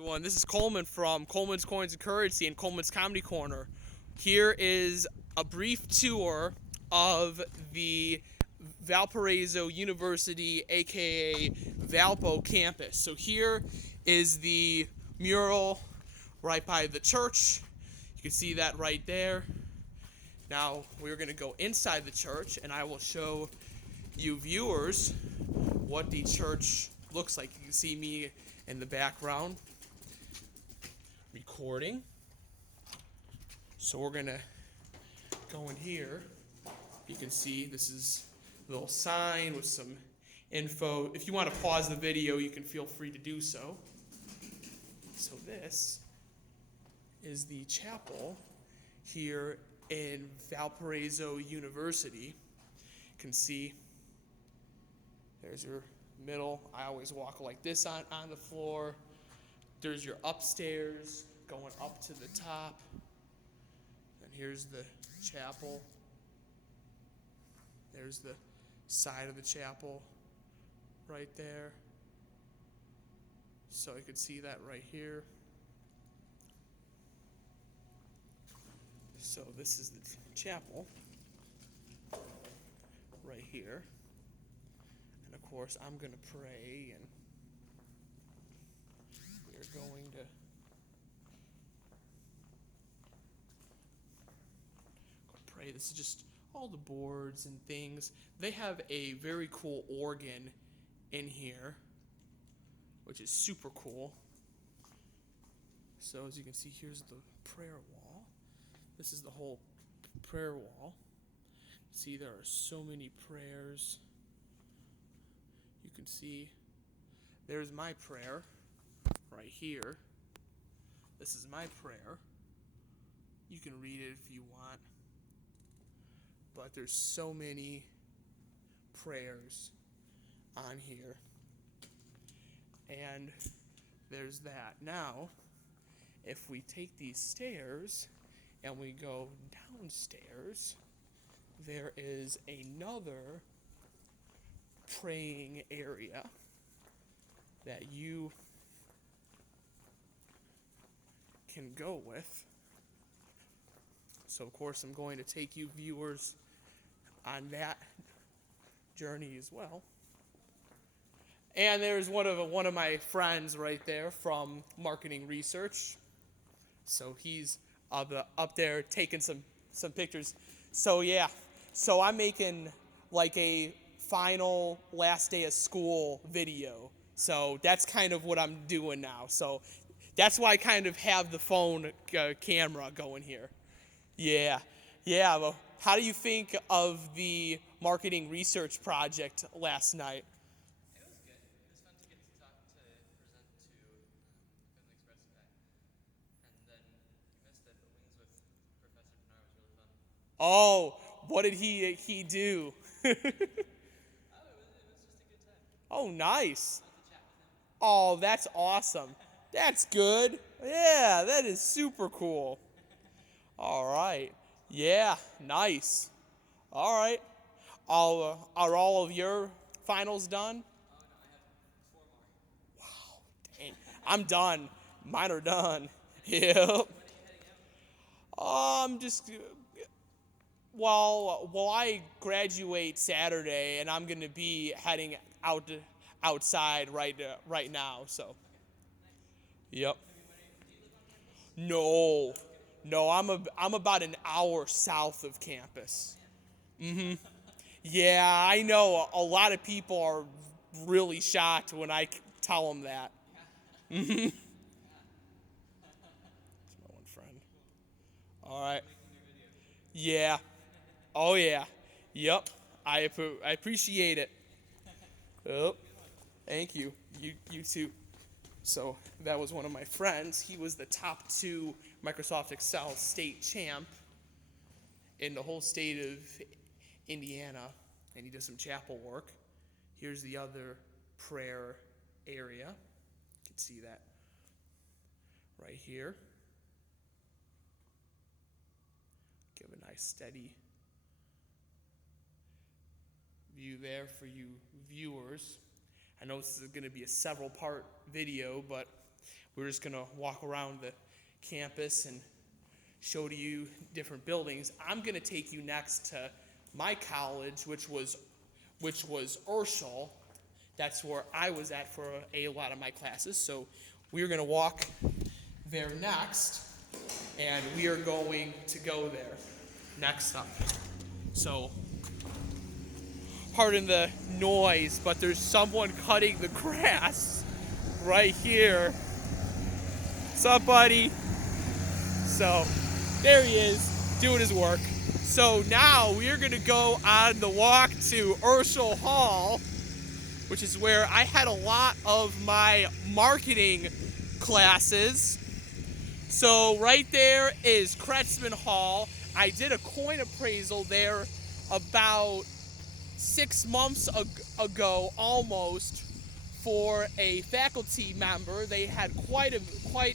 Everyone, this is Coleman from Coleman's Coins and Currency and Coleman's Comedy Corner. Here is a brief tour of the Valparaiso University, aka Valpo campus. So here is the mural right by the church. You can see that right there. Now we're going to go inside the church and I will show you viewers what the church looks like. You can see me in the background recording. So we're gonna go in here. You can see this is a little sign with some info. If you want to pause the video, you can feel free to do so. So this is the chapel here in Valparaiso University. You can see there's your middle. I always walk like this on the floor. There's your upstairs going up to the top. And here's the chapel. There's the side of the chapel right there. So you can see that right here. So this is the chapel right here. And of course, I'm going to pray, and we're going to pray. This is just all the boards and things. They have a very cool organ in here, which is super cool. So as you can see, here's the prayer wall. This is the whole prayer wall. See, there are so many prayers. You can see there's my prayer right here. This is my prayer. You can read it if you want. But there's so many prayers on here. And there's that. Now, if we take these stairs and we go downstairs, there is another praying area that you can go with. So of course I'm going to take you viewers on that journey as well. And there's one of my friends right there from marketing research. So he's up there taking some pictures. So yeah, so I'm making like a final last day of school video. So that's kind of what I'm doing now. So that's why I kind of have the phone camera going here. Yeah. Well, how do you think of the marketing research project last night? It was good. It was fun to get to talk to present to Finley Express guy. And then you missed it, but Wings with Professor Bernard was really fun. Oh, what did he do? Oh, it was just a good time. Oh, nice. Got to chat with him. Oh, that's awesome. That's good. Yeah, that is super cool. All right. Yeah, nice. All right. Are all of your finals done? Oh no, I have 4 more. Dang, I'm done. Mine are done. Yep. When are you heading out? Just well, I graduate Saturday, and I'm gonna be heading outside right now. So. Okay. Nice. Yep. Do you live on campus? No, I'm about an hour south of campus. Man. Yeah, I know a lot of people are really shocked when I tell them that. Yeah. That's my one friend. Cool. All right. Making your video. Yeah. Oh yeah. Yep. I appreciate it. Yep. Good one. Thank you. You too. So that was one of my friends. He was the top 2 Microsoft Excel state champ in the whole state of Indiana, and he does some chapel work. Here's the other prayer area. You can see that right here. Give a nice steady view there for you viewers. I know this is going to be a several-part video, but we're just gonna walk around the campus and show to you different buildings. I'm gonna take you next to my college, which was Urshel. That's where I was at for a lot of my classes. So we're gonna walk there next, and we are going to go there next up. So pardon the noise, but there's someone cutting the grass right here. What's up, buddy? So there he is, doing his work. So now we are gonna go on the walk to Urshel Hall, which is where I had a lot of my marketing classes. So right there is Kretzman Hall. I did a coin appraisal there about 6 months ago, almost, for a faculty member. They had quite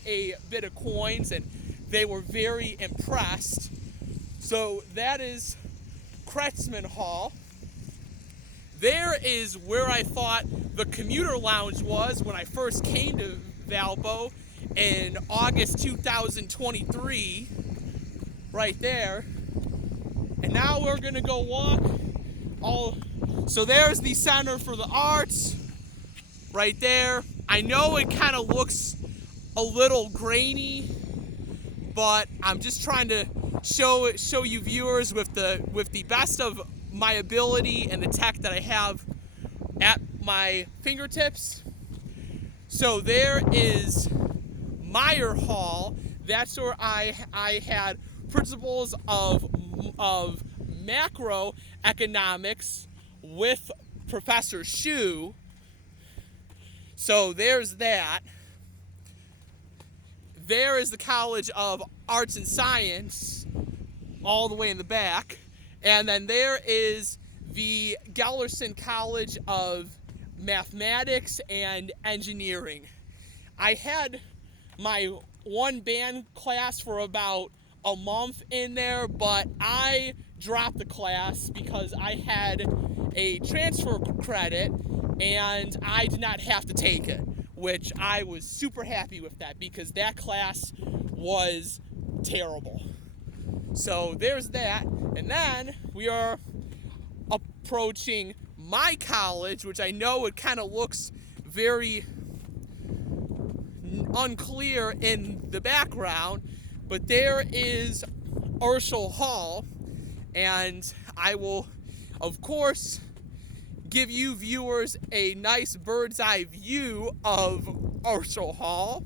a bit of coins, and they were very impressed. So that is Kretzman Hall. There is where I thought the commuter lounge was when I first came to Valpo in August 2023, right there. And now we're gonna go walk so there's the Center for the Arts right there. I know it kind of looks a little grainy, but I'm just trying to show you viewers with the best of my ability and the tech that I have at my fingertips. So there is Meyer Hall. That's where I had principles of macroeconomics with Professor Shu. So there's that. There is the College of Arts and Science, all the way in the back. And then there is the Gellerson College of Mathematics and Engineering. I had my one band class for about a month in there, but I dropped the class because I had a transfer credit and I did not have to take it, which I was super happy with that because that class was terrible. So there's that. And then we are approaching my college, which I know it kind of looks very unclear in the background, but there is Urshel Hall, and I will, of course, give you viewers a nice bird's eye view of Urshel Hall.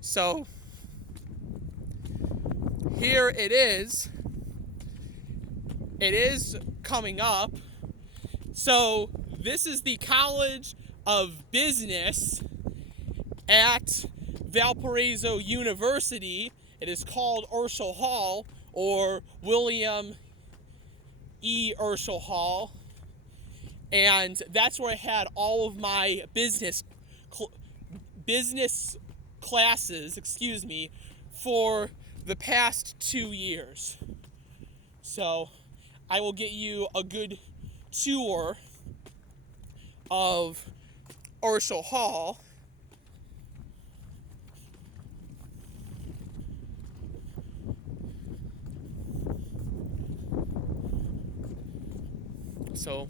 So here it is. It is coming up. So this is the College of Business at Valparaiso University. It is called Urshel Hall, or William E. Urshel Hall. And that's where I had all of my business classes, for the past 2 years. So I will get you a good tour of Urshel Hall. So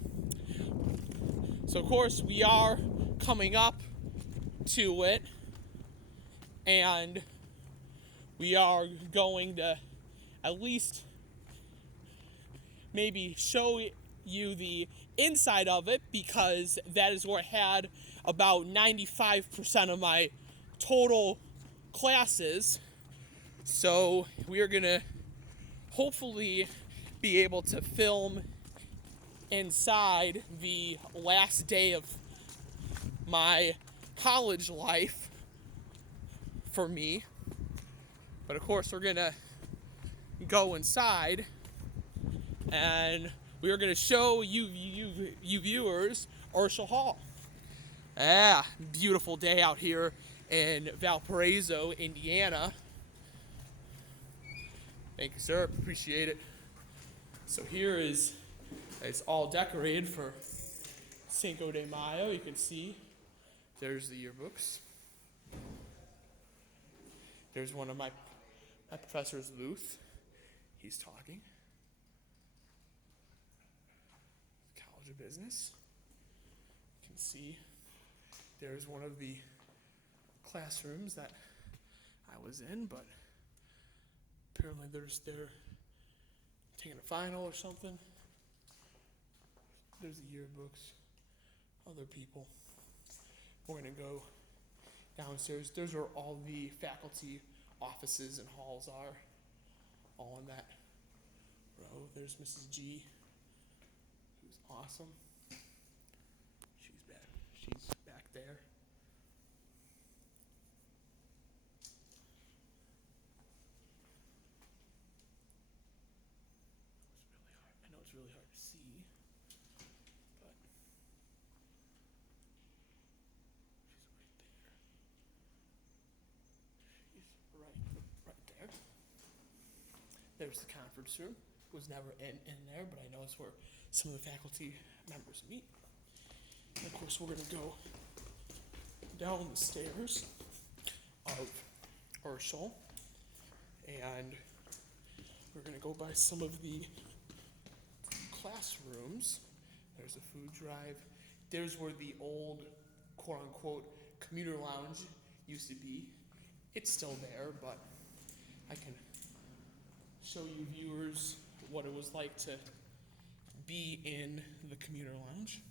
of course we are coming up to it, and we are going to at least maybe show you the inside of it, because that is where I had about 95% of my total classes. So we are gonna hopefully be able to film inside the last day of my college life for me. But of course we're gonna go inside and we are gonna show you viewers Urshel Hall. Beautiful day out here in Valparaiso, Indiana. Thank you, sir. Appreciate it. So here it's all decorated for Cinco de Mayo. You can see there's the yearbooks. There's one of my professors, Luth. He's talking. College of Business. You can see there's one of the classrooms that I was in, but apparently they're taking a final or something. There's the yearbooks, other people. We're gonna go downstairs. Those are all the faculty offices and halls are, all in that row. There's Mrs. G, who's awesome. She's back there. I know it's really hard to see, but she's right there. There's the conference room. Was never in there, but I know it's where some of the faculty members meet. And of course, we're gonna go down the stairs of Ursul, and we're gonna go by some of the classrooms. There's a food drive. There's where the old quote-unquote commuter lounge used to be. It's still there, but I can show you viewers what it was like to be in the commuter lounge.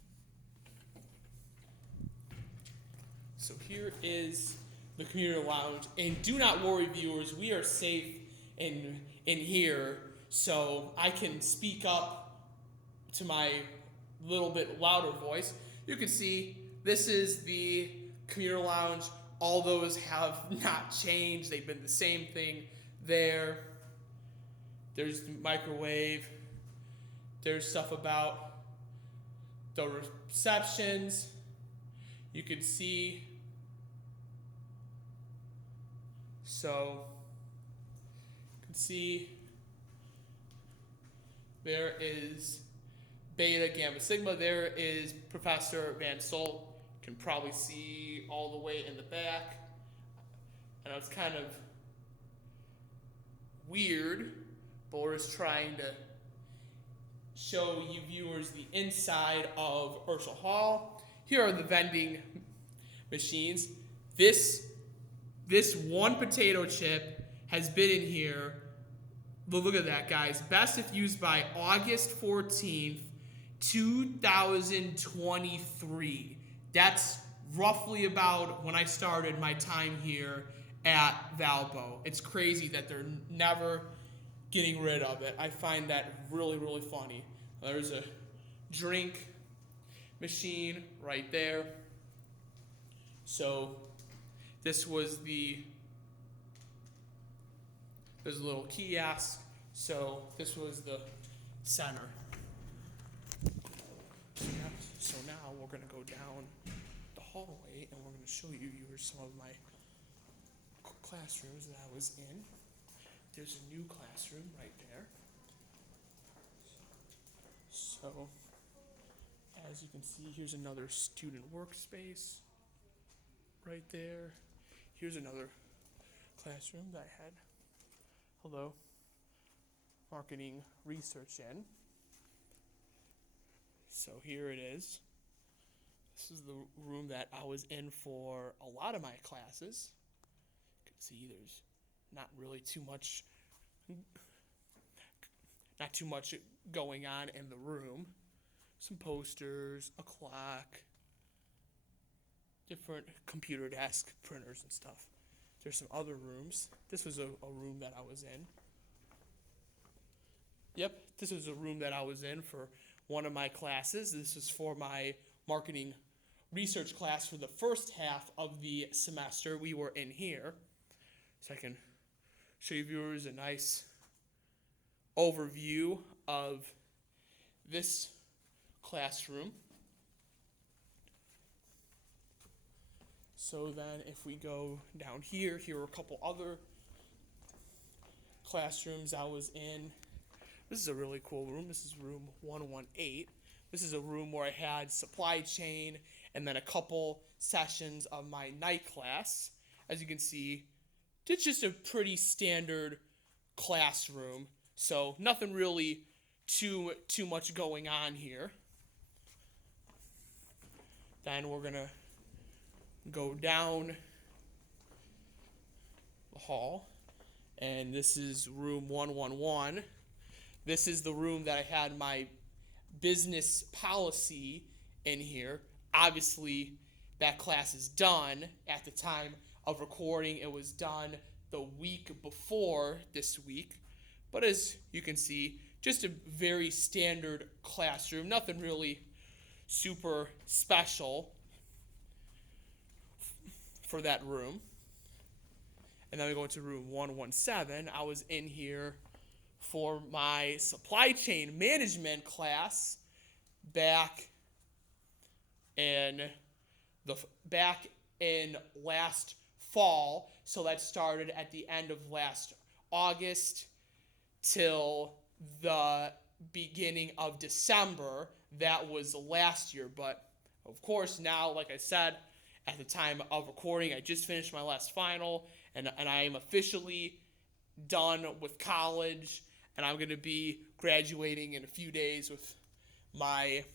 So here is the commuter lounge, and do not worry, viewers, we are safe in here, so I can speak up to my little bit louder voice. You can see this is the commuter lounge. All those have not changed. They've been the same thing there. There's the microwave. There's stuff about the receptions. You can see. So, you can see there is Beta, Gamma, Sigma. There is Professor Van Solt. You can probably see all the way in the back. I know it's kind of weird, but we're just trying to show you viewers the inside of Ursul Hall. Here are the vending machines. This one potato chip has been in here. Look at that, guys. Best if used by August 14th, 2023. That's roughly about when I started my time here at Valpo. It's crazy that they're never getting rid of it. I find that really, really funny. There's a drink machine right there. So this was there's a little kiosk. So this was the center. So now we're going to go down the hallway and we're going to show you some of my classrooms that I was in. There's a new classroom right there. So, as you can see, here's another student workspace right there. Here's another classroom that I had, marketing research in. So here it is. This is the room that I was in for a lot of my classes. You can see there's not really too much going on in the room. Some posters, a clock, different computer desk, printers and stuff. There's some other rooms. This was a room that I was in. Yep, this was a room that I was in for one of my classes. This was for my marketing research class for the first half of the semester. We were in here. So I can show you viewers a nice overview of this classroom. So then if we go down here are a couple other classrooms I was in. This is a really cool room. This is room 118. This is a room where I had supply chain and then a couple sessions of my night class. As you can see, it's just a pretty standard classroom. So nothing really too much going on here. Then we're gonna go down the hall, and this is room 111. This is the room that I had my business policy in here. Obviously, that class is done at the time of recording. It was done the week before this week. But as you can see, just a very standard classroom. Nothing really super special for that room. And then we go into room 117. I was in here for my supply chain management class back in back in last fall. So that started at the end of last August till the beginning of December. That was last year, but of course now, like I said, at the time of recording, I just finished my last final, and I am officially done with college, and I'm going to be graduating in a few days with my